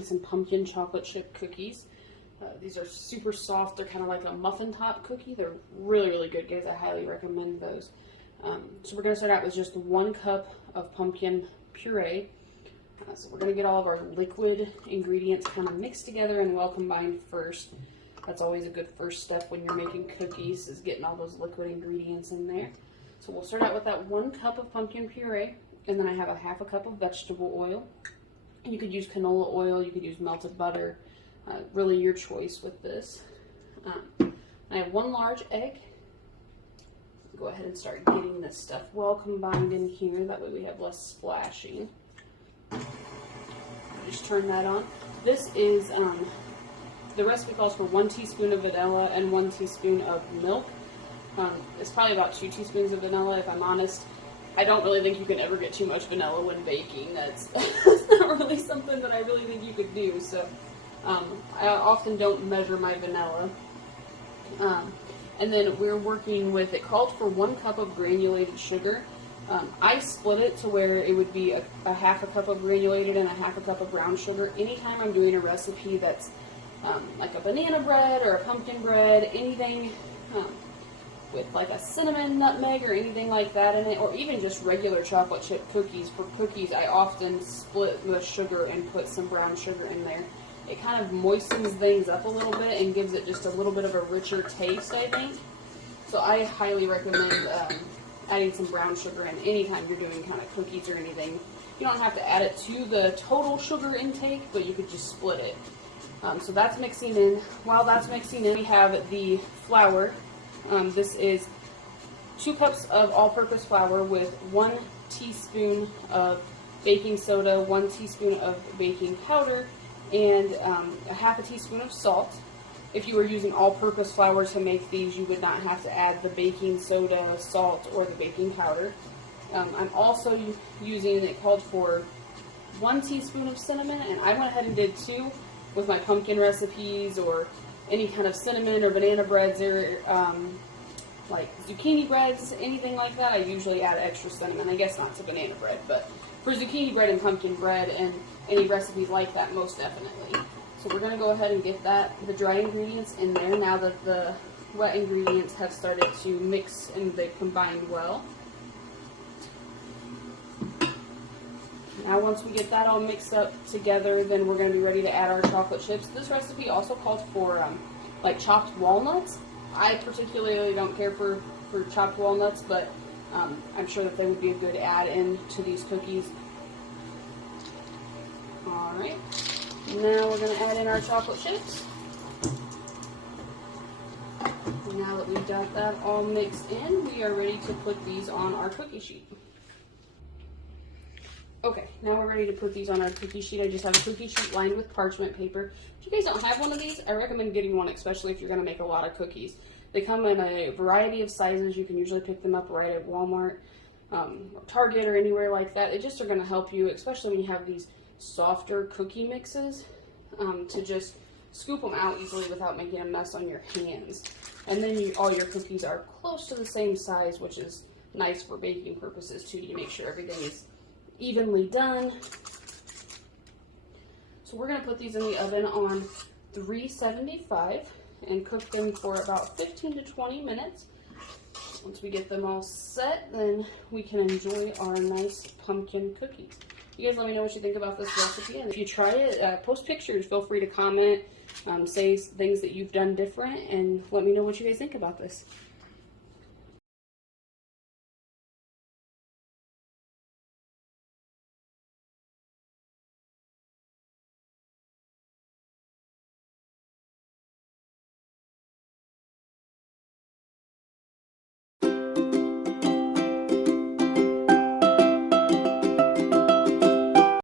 making some pumpkin chocolate chip cookies. These are super soft. They're kind of like a muffin top cookie. They're really, really good, guys. I highly recommend those. So we're going to start out with just 1 cup of pumpkin puree. So we're going to get all of our liquid ingredients kind of mixed together and well combined first. That's always a good first step when you're making cookies, is getting all those liquid ingredients in there. So we'll start out with that 1 cup of pumpkin puree, and then I have a 1/2 cup of vegetable oil. You could use canola oil, you could use melted butter, really your choice with this. I have 1 large egg. Go ahead and start getting this stuff well combined in here, that way we have less splashing. Just turn that on. This is, the recipe calls for 1 teaspoon of vanilla and 1 teaspoon of milk. It's probably about 2 teaspoons of vanilla, if I'm honest. I don't really think you can ever get too much vanilla when baking. That's not really something that I really think you could do. So I often don't measure my vanilla. And then we're working with, it called for 1 cup of granulated sugar. I split it to where it would be a 1/2 cup of granulated and a 1/2 cup of brown sugar. Anytime I'm doing a recipe that's like a banana bread or a pumpkin bread, anything with like a cinnamon nutmeg or anything like that in it, or even just regular chocolate chip cookies. For cookies, I often split the sugar and put some brown sugar in there. It kind of moistens things up a little bit and gives it just a little bit of a richer taste, I think. So I highly recommend adding some brown sugar in anytime you're doing kind of cookies or anything. You don't have to add it to the total sugar intake, but you could just split it. So that's mixing in. While that's mixing in, we have the flour. This is 2 cups of all-purpose flour with 1 teaspoon of baking soda, 1 teaspoon of baking powder, and a 1/2 teaspoon of salt. If you were using all-purpose flour to make these, you would not have to add the baking soda, salt, or the baking powder. I'm also using, it called for 1 teaspoon of cinnamon, and I went ahead and did 2 with my pumpkin recipes or any kind of cinnamon or banana breads or like zucchini breads, anything like that. I usually add extra cinnamon. I guess not to banana bread, but for zucchini bread and pumpkin bread and any recipes like that, most definitely. So we're going to go ahead and get the dry ingredients in there now that the wet ingredients have started to mix and they've combined well. Now once we get that all mixed up together, then we're going to be ready to add our chocolate chips. This recipe also called for like chopped walnuts. I particularly don't care for chopped walnuts, but I'm sure that they would be a good add-in to these cookies. Alright, now we're going to add in our chocolate chips. Now that we've got that all mixed in, we are ready to put these on our cookie sheet. Okay, now we're ready to put these on our cookie sheet. I just have a cookie sheet lined with parchment paper. If you guys don't have one of these, I recommend getting one, especially if you're going to make a lot of cookies. They come in a variety of sizes. You can usually pick them up right at Walmart, Target, or anywhere like that. They just are going to help you, especially when you have these softer cookie mixes, to just scoop them out easily without making a mess on your hands. And then all your cookies are close to the same size, which is nice for baking purposes too. You make sure everything is evenly done. So we're going to put these in the oven on 375 and cook them for about 15 to 20 minutes. Once we get them all set, then we can enjoy our nice pumpkin cookies. You guys let me know what you think about this recipe, and if you try it, post pictures. Feel free to comment, say things that you've done different, and let me know what you guys think about this.